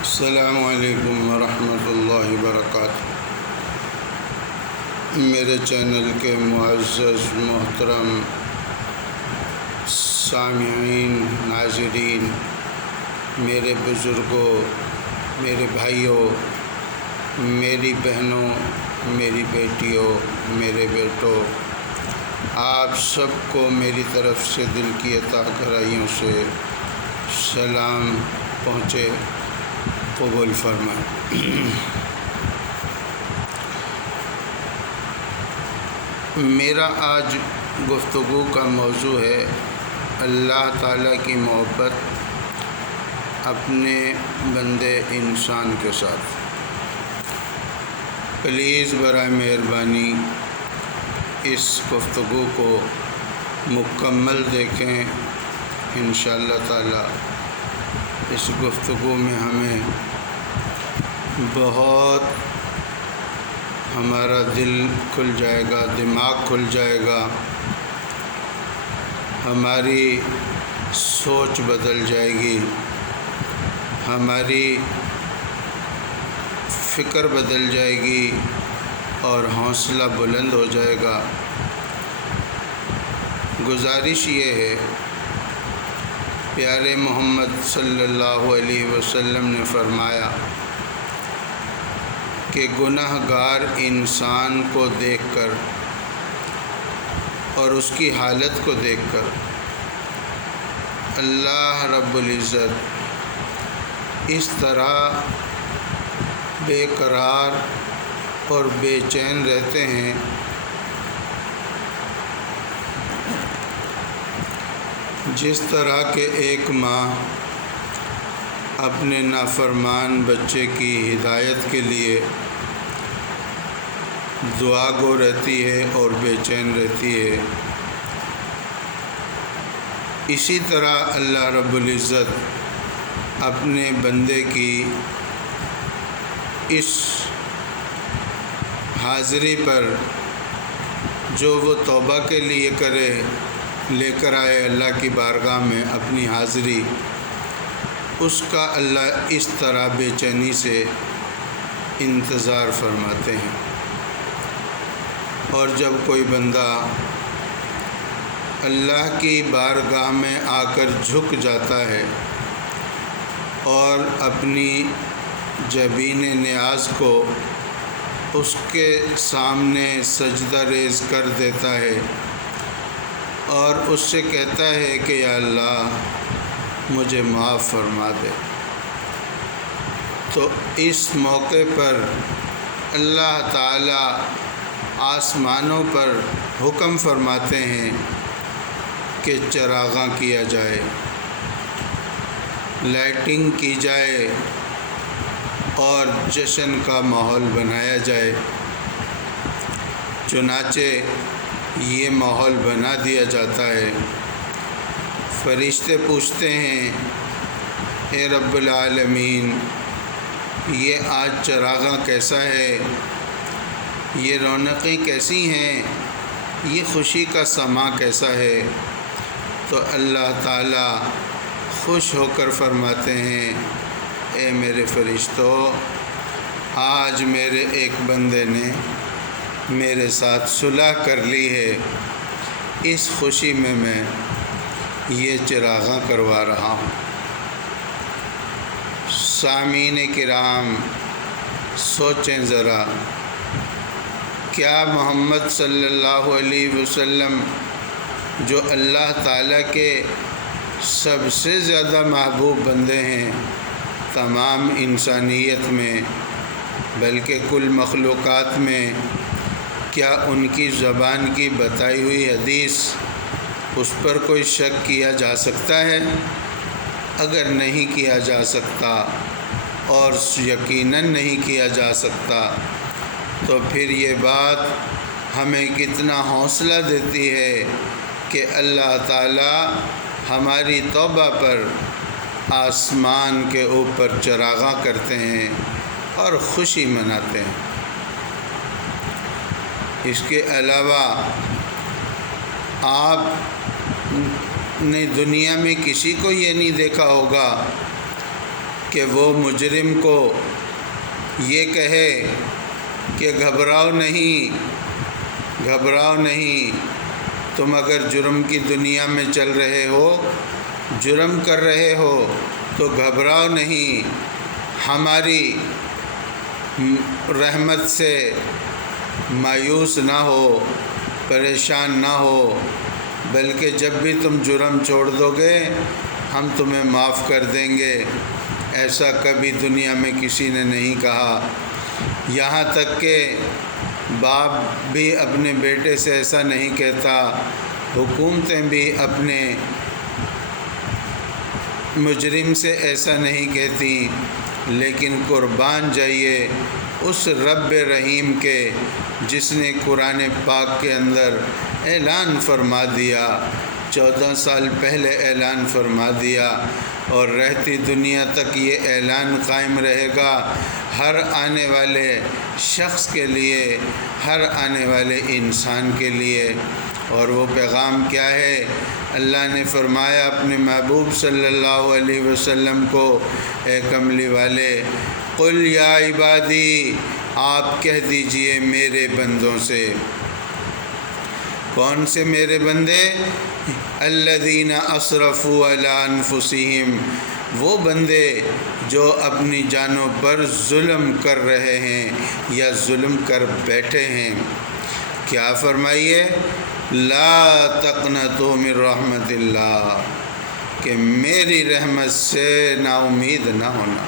السلام علیکم ورحمۃ اللہ وبرکاتہ۔ میرے چینل کے معزز محترم سامعین، ناظرین، میرے بزرگوں، میرے بھائیوں، میری بہنوں، میری بیٹیوں، میرے بیٹوں، آپ سب کو میری طرف سے دل کی عطا گہرائیوں سے سلام پہنچے، قبول فرمائیں۔ میرا آج گفتگو کا موضوع ہے اللہ تعالیٰ کی محبت اپنے بندے انسان کے ساتھ۔ پلیز برائے مہربانی اس گفتگو کو مکمل دیکھیں۔ انشاءاللہ تعالیٰ اس گفتگو میں ہمارا دل کھل جائے گا، دماغ کھل جائے گا، ہماری سوچ بدل جائے گی، ہماری فکر بدل جائے گی اور حوصلہ بلند ہو جائے گا۔ گزارش یہ ہے، پیارے محمد صلی اللہ علیہ وسلم نے فرمایا کہ گناہ گار انسان کو دیکھ کر اور اس کی حالت کو دیکھ کر اللہ رب العزت اس طرح بے قرار اور بے چین رہتے ہیں جس طرح کہ ایک ماں اپنے نافرمان بچے کی ہدایت کے لیے دعا گو رہتی ہے اور بے چین رہتی ہے، اسی طرح اللہ رب العزت اپنے بندے کی اس حاضری پر جو وہ توبہ کے لیے لے کر آئے اللہ کی بارگاہ میں اپنی حاضری، اس کا اللہ اس طرح بے چینی سے انتظار فرماتے ہیں۔ اور جب کوئی بندہ اللہ کی بارگاہ میں آ کر جھک جاتا ہے اور اپنی جبین نیاز کو اس کے سامنے سجدہ ریز کر دیتا ہے اور اس سے کہتا ہے کہ یا اللہ مجھے معاف فرما دے، تو اس موقع پر اللہ تعالیٰ آسمانوں پر حکم فرماتے ہیں کہ چراغاں کیا جائے، لائٹنگ کی جائے اور جشن کا ماحول بنایا جائے۔ چنانچہ یہ ماحول بنا دیا جاتا ہے۔ فرشتے پوچھتے ہیں، اے رب العالمین، یہ آج چراغاں کیسا ہے، یہ رونقیں کیسی ہیں، یہ خوشی کا سماں کیسا ہے؟ تو اللہ تعالیٰ خوش ہو کر فرماتے ہیں، اے میرے فرشتوں، آج میرے ایک بندے نے میرے ساتھ صلح کر لی ہے، اس خوشی میں یہ چراغاں کروا رہا ہوں۔ سامعین کرام، سوچیں ذرا، کیا محمد صلی اللہ علیہ وسلم جو اللہ تعالیٰ کے سب سے زیادہ محبوب بندے ہیں تمام انسانیت میں، بلکہ کل مخلوقات میں، کیا ان کی زبان کی بتائی ہوئی حدیث اس پر کوئی شک کیا جا سکتا ہے؟ اگر نہیں کیا جا سکتا اور یقیناً نہیں کیا جا سکتا تو پھر یہ بات ہمیں کتنا حوصلہ دیتی ہے کہ اللہ تعالیٰ ہماری توبہ پر آسمان کے اوپر چراغاں کرتے ہیں اور خوشی مناتے ہیں۔ اس کے علاوہ آپ نے دنیا میں کسی کو یہ نہیں دیکھا ہوگا کہ وہ مجرم کو یہ کہے کہ گھبراؤ نہیں، تم اگر جرم کی دنیا میں چل رہے ہو، جرم کر رہے ہو تو گھبراؤ نہیں، ہماری رحمت سے مایوس نہ ہو، پریشان نہ ہو، بلکہ جب بھی تم جرم چھوڑ دو گے ہم تمہیں معاف کر دیں گے۔ ایسا کبھی دنیا میں کسی نے نہیں کہا، یہاں تک کہ باپ بھی اپنے بیٹے سے ایسا نہیں کہتا، حکومتیں بھی اپنے مجرم سے ایسا نہیں کہتی، لیکن قربان جائیے اس رب رحیم کے جس نے قرآن پاک کے اندر اعلان فرما دیا، 14 سال پہلے اعلان فرما دیا، اور رہتی دنیا تک یہ اعلان قائم رہے گا ہر آنے والے شخص کے لیے، ہر آنے والے انسان کے لیے۔ اور وہ پیغام کیا ہے؟ اللہ نے فرمایا اپنے محبوب صلی اللہ علیہ وسلم کو، اے کملی والے، قل یا عبادی، آپ کہہ دیجئے میرے بندوں سے۔ کون سے میرے بندے؟ الذین اسرفوا علی انفسہم، وہ بندے جو اپنی جانوں پر ظلم کر رہے ہیں یا ظلم کر بیٹھے ہیں۔ کیا فرمائیے؟ لا تقنطوا من رحمت اللہ، کہ میری رحمت سے نا امید نہ ہونا۔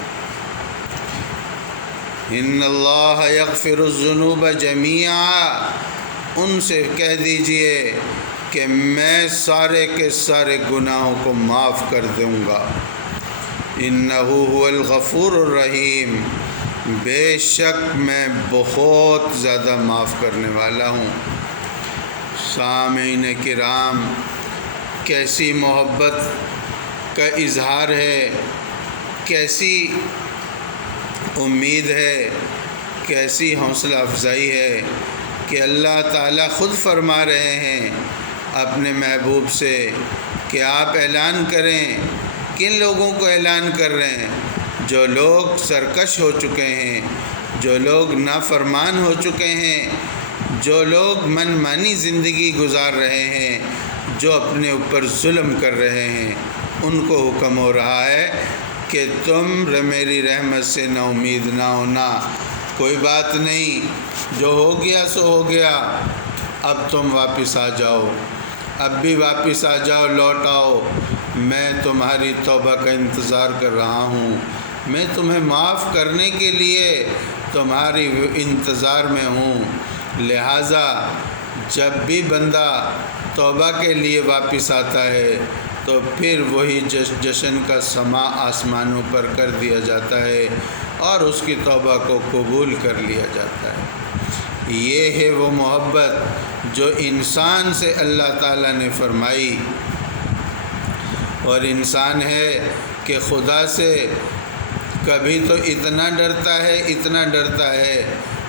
ان اللہ یغفر الذنوب جمیعا، ان سے کہہ دیجئے کہ میں سارے کے سارے گناہوں کو معاف کر دوں گا۔ انہ هو الغفور الرحیم، بے شک میں بہت زیادہ معاف کرنے والا ہوں۔ سامعین کرام، کیسی محبت کا اظہار ہے، کیسی امید ہے، کیسی حوصلہ افزائی ہے کہ اللہ تعالیٰ خود فرما رہے ہیں اپنے محبوب سے کہ آپ اعلان کریں۔ کن لوگوں کو اعلان کر رہے ہیں؟ جو لوگ سرکش ہو چکے ہیں، جو لوگ نافرمان ہو چکے ہیں، جو لوگ من مانی زندگی گزار رہے ہیں، جو اپنے اوپر ظلم کر رہے ہیں، ان کو حکم ہو رہا ہے کہ تم میری رحمت سے نا امید نہ ہونا۔ کوئی بات نہیں، جو ہو گیا سو ہو گیا، اب تم واپس آ جاؤ، اب بھی واپس آ جاؤ، لوٹ آؤ، میں تمہاری توبہ کا انتظار کر رہا ہوں، میں تمہیں معاف کرنے کے لیے تمہاری انتظار میں ہوں۔ لہٰذا جب بھی بندہ توبہ کے لیے واپس آتا ہے تو پھر وہی جشن کا سماع آسمانوں پر کر دیا جاتا ہے اور اس کی توبہ کو قبول کر لیا جاتا ہے۔ یہ ہے وہ محبت جو انسان سے اللہ تعالیٰ نے فرمائی، اور انسان ہے کہ خدا سے کبھی تو اتنا ڈرتا ہے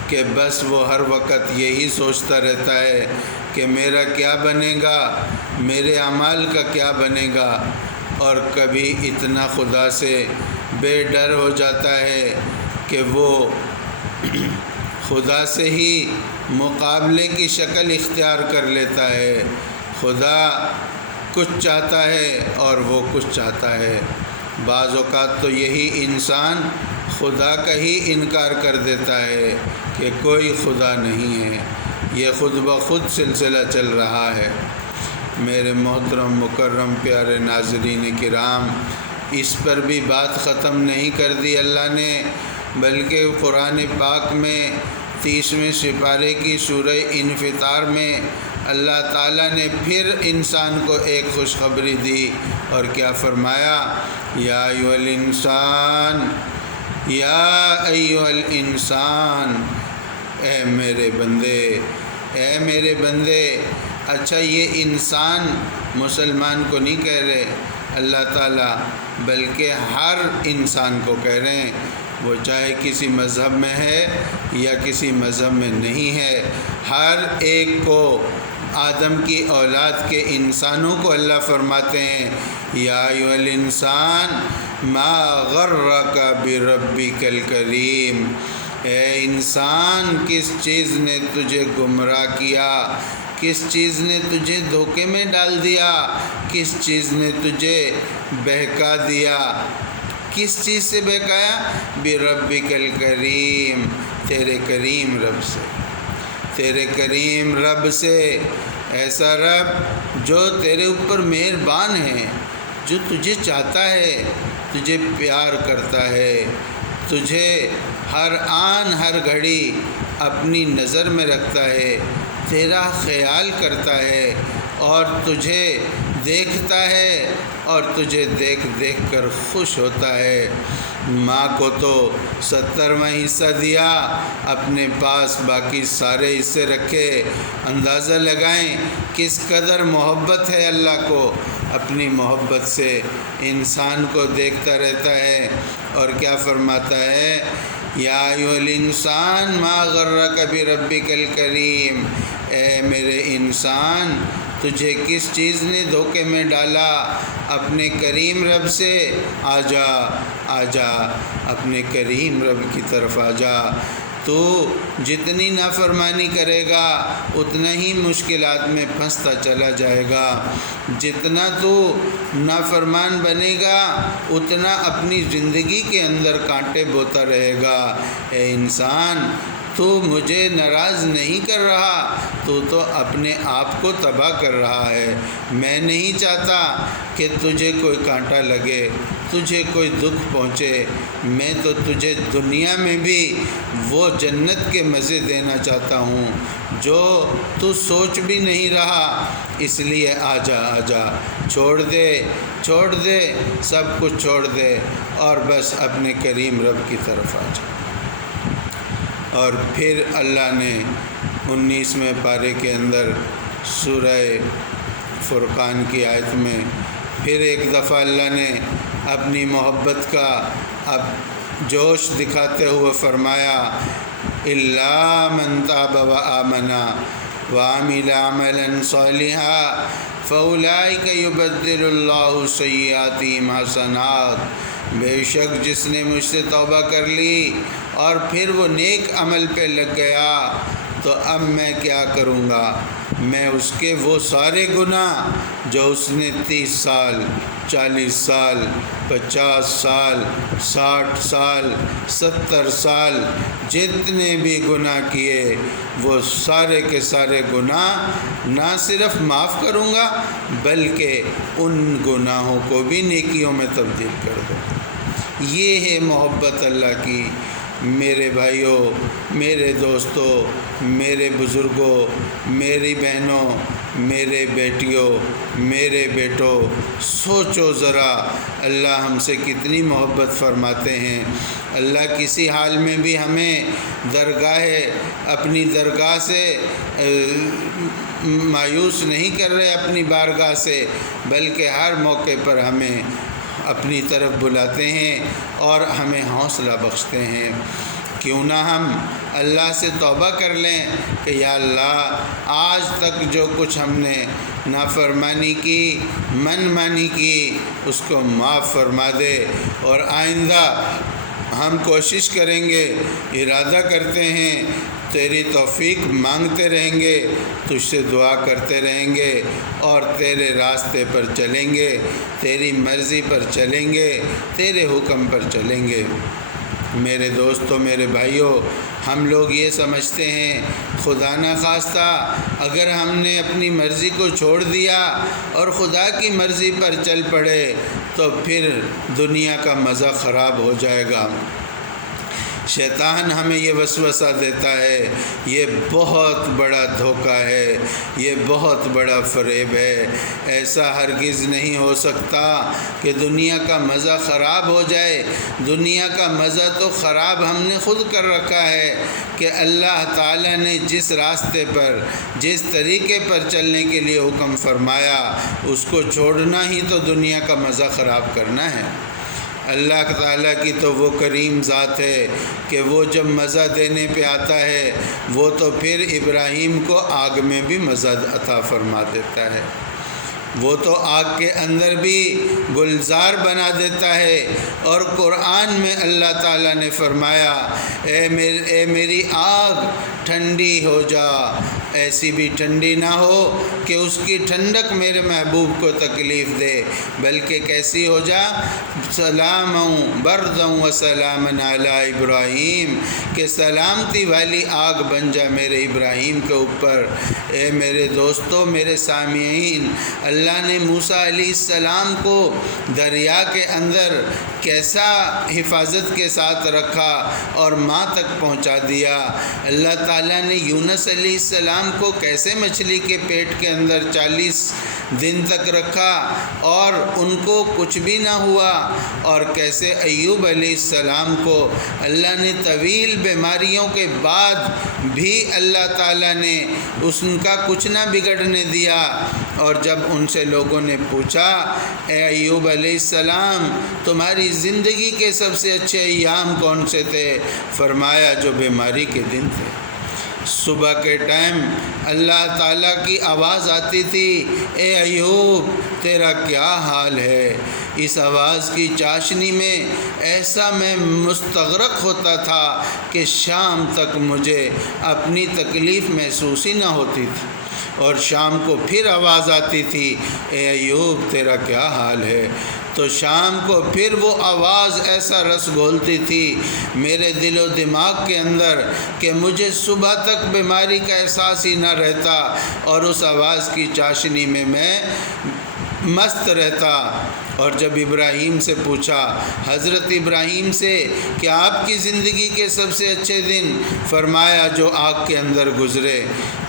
کہ بس وہ ہر وقت یہی سوچتا رہتا ہے کہ میرا کیا بنے گا، میرے اعمال کا کیا بنے گا، اور کبھی اتنا خدا سے بے ڈر ہو جاتا ہے کہ وہ خدا سے ہی مقابلے کی شکل اختیار کر لیتا ہے۔ خدا کچھ چاہتا ہے اور وہ کچھ چاہتا ہے۔ بعض اوقات تو یہی انسان خدا کا ہی انکار کر دیتا ہے کہ کوئی خدا نہیں ہے، یہ خود بخود سلسلہ چل رہا ہے۔ میرے محترم مکرم پیارے ناظرین کرام، اس پر بھی بات ختم نہیں کر دی اللہ نے، بلکہ قرآن پاک میں 30ویں سپارے کی سورہ انفطار میں اللہ تعالیٰ نے پھر انسان کو ایک خوشخبری دی، اور کیا فرمایا؟ یا ایھا الانسان، یا ایھا الانسان، اے میرے بندے، اے میرے بندے۔ اچھا، یہ انسان مسلمان کو نہیں کہہ رہے اللہ تعالیٰ، بلکہ ہر انسان کو کہہ رہے ہیں، وہ چاہے کسی مذہب میں ہے یا کسی مذہب میں نہیں ہے، ہر ایک کو آدم کی اولاد کے انسانوں کو اللہ فرماتے ہیں یا ایھا الانسان ما غرک بربک الکریم، اے انسان کس چیز نے تجھے گمراہ کیا، کس چیز نے تجھے دھوکے میں ڈال دیا، کس چیز نے تجھے بہکا دیا، کس چیز سے بہکایا؟ بربک الکریم، تیرے کریم رب سے، تیرے کریم رب سے، ایسا رب جو تیرے اوپر مہربان ہے، جو تجھے چاہتا ہے، تجھے پیار کرتا ہے، تجھے ہر آن ہر گھڑی اپنی نظر میں رکھتا ہے، تیرا خیال کرتا ہے اور تجھے دیکھتا ہے اور تجھے دیکھ دیکھ کر خوش ہوتا ہے۔ ماں کو تو 70واں حصہ دیا، اپنے پاس باقی سارے حصے رکھے۔ اندازہ لگائیں کس قدر محبت ہے اللہ کو، اپنی محبت سے انسان کو دیکھتا رہتا ہے اور کیا فرماتا ہے؟ یا ایھا الانسان ما غرک بربک الکریم، اے میرے انسان تجھے کس چیز نے دھوکے میں ڈالا؟ اپنے کریم رب سے آجا، آجا، اپنے کریم رب کی طرف آجا۔ تو جتنی نافرمانی کرے گا اتنا ہی مشکلات میں پھنستا چلا جائے گا، جتنا تو نافرمان بنے گا اتنا اپنی زندگی کے اندر کانٹے بوتا رہے گا۔ اے انسان تو مجھے ناراض نہیں کر رہا، تو اپنے آپ کو تباہ کر رہا ہے۔ میں نہیں چاہتا کہ تجھے کوئی کانٹا لگے، تجھے کوئی دکھ پہنچے، میں تو تجھے دنیا میں بھی وہ جنت کے مزے دینا چاہتا ہوں جو تو سوچ بھی نہیں رہا۔ اس لیے آجا، آجا، چھوڑ دے، چھوڑ دے، سب کچھ چھوڑ دے اور بس اپنے کریم رب کی طرف آجا۔ اور پھر اللہ نے 19ویں پارے کے اندر سورہ فرقان کی آیت میں پھر ایک دفعہ اللہ نے اپنی محبت کا اب جوش دکھاتے ہوئے فرمایا الا من تاب وآمن وعمل عملا صالحا فاولئک یبدل اللہ سیئاتہم حسنات، بے شک جس نے مجھ سے توبہ کر لی اور پھر وہ نیک عمل پہ لگ گیا تو اب میں کیا کروں گا، میں اس کے وہ سارے گناہ جو اس نے 30 سال 40 سال 50 سال 60 سال 70 سال جتنے بھی گناہ کیے وہ سارے کے سارے گناہ نہ صرف معاف کروں گا بلکہ ان گناہوں کو بھی نیکیوں میں تبدیل کر دوں۔ یہ ہے محبت اللہ کی۔ میرے بھائیوں، میرے دوستوں، میرے بزرگوں، میری بہنوں، میرے بیٹیوں، میرے بیٹوں، سوچو ذرا اللہ ہم سے کتنی محبت فرماتے ہیں۔ اللہ کسی حال میں بھی ہمیں اپنی درگاہ سے مایوس نہیں کر رہے، اپنی بارگاہ سے، بلکہ ہر موقع پر ہمیں اپنی طرف بلاتے ہیں اور ہمیں حوصلہ بخشتے ہیں۔ کیوں نہ ہم اللہ سے توبہ کر لیں کہ یا اللہ آج تک جو کچھ ہم نے نافرمانی کی، من مانی کی، اس کو معاف فرما دے، اور آئندہ ہم کوشش کریں گے، ارادہ کرتے ہیں، تیری توفیق مانگتے رہیں گے، تجھ سے دعا کرتے رہیں گے اور تیرے راستے پر چلیں گے، تیری مرضی پر چلیں گے، تیرے حکم پر چلیں گے۔ میرے دوستوں، میرے بھائیوں، ہم لوگ یہ سمجھتے ہیں خدا نخواستہ اگر ہم نے اپنی مرضی کو چھوڑ دیا اور خدا کی مرضی پر چل پڑے تو پھر دنیا کا مزہ خراب ہو جائے گا۔ شیطان ہمیں یہ وسوسہ دیتا ہے، یہ بہت بڑا دھوکہ ہے، یہ بہت بڑا فریب ہے۔ ایسا ہرگز نہیں ہو سکتا کہ دنیا کا مزہ خراب ہو جائے۔ دنیا کا مزہ تو خراب ہم نے خود کر رکھا ہے کہ اللہ تعالیٰ نے جس راستے پر، جس طریقے پر چلنے کے لیے حکم فرمایا اس کو چھوڑنا ہی تو دنیا کا مزہ خراب کرنا ہے۔ اللہ تعالیٰ کی تو وہ کریم ذات ہے کہ وہ جب مزہ دینے پہ آتا ہے وہ تو پھر ابراہیم کو آگ میں بھی مزہ عطا فرما دیتا ہے، وہ تو آگ کے اندر بھی گلزار بنا دیتا ہے۔ اور قرآن میں اللہ تعالیٰ نے فرمایا اے میری آگ ٹھنڈی ہو جا، ایسی بھی ٹھنڈی نہ ہو کہ اس کی ٹھنڈک میرے محبوب کو تکلیف دے، بلکہ کیسی ہو جا، سلام بردا و سلام علی ابراہیم، کہ سلامتی والی آگ بن جا میرے ابراہیم کے اوپر۔ اے میرے دوستو، میرے سامعین، اللہ نے موسیٰ علیہ السلام کو دریا کے اندر کیسا حفاظت کے ساتھ رکھا اور ماں تک پہنچا دیا۔ اللہ تعالیٰ نے یونس علیہ السلام کو کیسے مچھلی کے پیٹ کے اندر 40 دن تک رکھا اور ان کو کچھ بھی نہ ہوا، اور کیسے ایوب علیہ السلام کو اللہ نے طویل بیماریوں کے بعد بھی اللہ تعالیٰ نے ان کا کچھ نہ بگڑنے دیا۔ اور جب ان سے لوگوں نے پوچھا اے ایوب علیہ السلام تمہاری زندگی کے سب سے اچھے ایام کون سے تھے؟ فرمایا جو بیماری کے دن تھے۔ صبح کے ٹائم اللہ تعالیٰ کی آواز آتی تھی اے ایوب تیرا کیا حال ہے؟ اس آواز کی چاشنی میں ایسا میں مستغرق ہوتا تھا کہ شام تک مجھے اپنی تکلیف محسوس ہی نہ ہوتی تھی، اور شام کو پھر آواز آتی تھی اے ایوب تیرا کیا حال ہے؟ تو شام کو پھر وہ آواز ایسا رس گھولتی تھی میرے دل و دماغ کے اندر کہ مجھے صبح تک بیماری کا احساس ہی نہ رہتا، اور اس آواز کی چاشنی میں مست رہتا۔ اور جب ابراہیم سے پوچھا، حضرت ابراہیم سے کہ آپ کی زندگی کے سب سے اچھے دن، فرمایا جو آگ کے اندر گزرے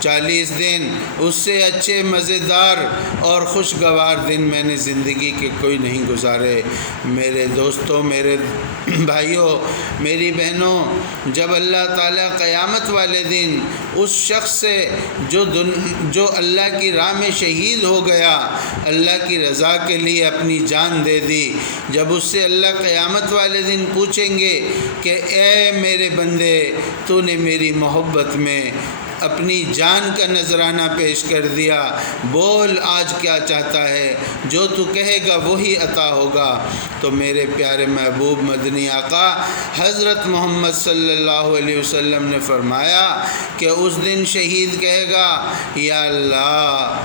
40 دن، اس سے اچھے مزیدار اور خوشگوار دن میں نے زندگی کے کوئی نہیں گزارے۔ میرے دوستوں، میرے بھائیوں، میری بہنوں، جب اللہ تعالیٰ قیامت والے دن اس شخص سے جو اللہ کی راہ میں شہید ہو گیا، اللہ کی رضا کے لیے اپنی جان دے دی، جب اس سے اللہ قیامت والے دن پوچھیں گے کہ اے میرے بندے تو نے میری محبت میں اپنی جان کا نذرانہ پیش کر دیا، بول آج کیا چاہتا ہے، جو تو کہے گا وہی عطا ہوگا۔ تو میرے پیارے محبوب مدنی آقا حضرت محمد صلی اللہ علیہ وسلم نے فرمایا کہ اس دن شہید کہے گا یا اللہ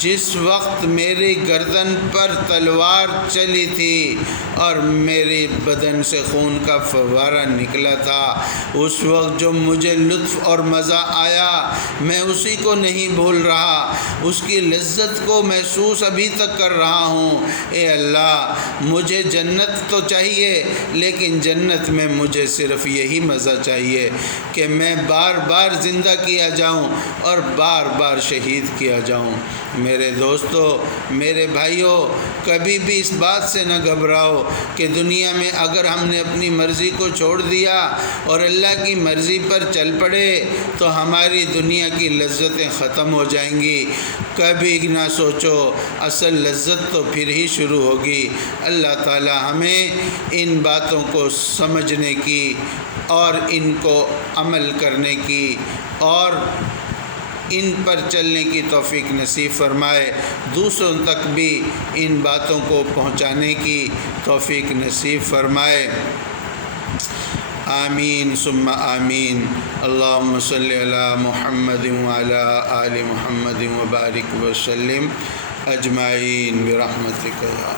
جس وقت میری گردن پر تلوار چلی تھی اور میرے بدن سے خون کا فوارہ نکلا تھا، اس وقت جو مجھے لطف اور مزہ آیا میں اسی کو نہیں بھول رہا، اس کی لذت کو محسوس ابھی تک کر رہا ہوں۔ اے اللہ مجھے جنت تو چاہیے، لیکن جنت میں مجھے صرف یہی مزہ چاہیے کہ میں بار بار زندہ کیا جاؤں اور بار بار شہید کیا جاؤں۔ میرے دوستو، میرے بھائیوں، کبھی بھی اس بات سے نہ گھبراؤ کہ دنیا میں اگر ہم نے اپنی مرضی کو چھوڑ دیا اور اللہ کی مرضی پر چل پڑے تو ہماری دنیا کی لذتیں ختم ہو جائیں گی۔ کبھی نہ سوچو، اصل لذت تو پھر ہی شروع ہوگی۔ اللہ تعالی ہمیں ان باتوں کو سمجھنے کی اور ان کو عمل کرنے کی اور ان پر چلنے کی توفیق نصیب فرمائے، دوسروں تک بھی ان باتوں کو پہنچانے کی توفیق نصیب فرمائے۔ آمین ثم آمین۔ اللہم صلی علی محمد وعلی آل محمد وبارک وسلم اجمعین برحمتک یا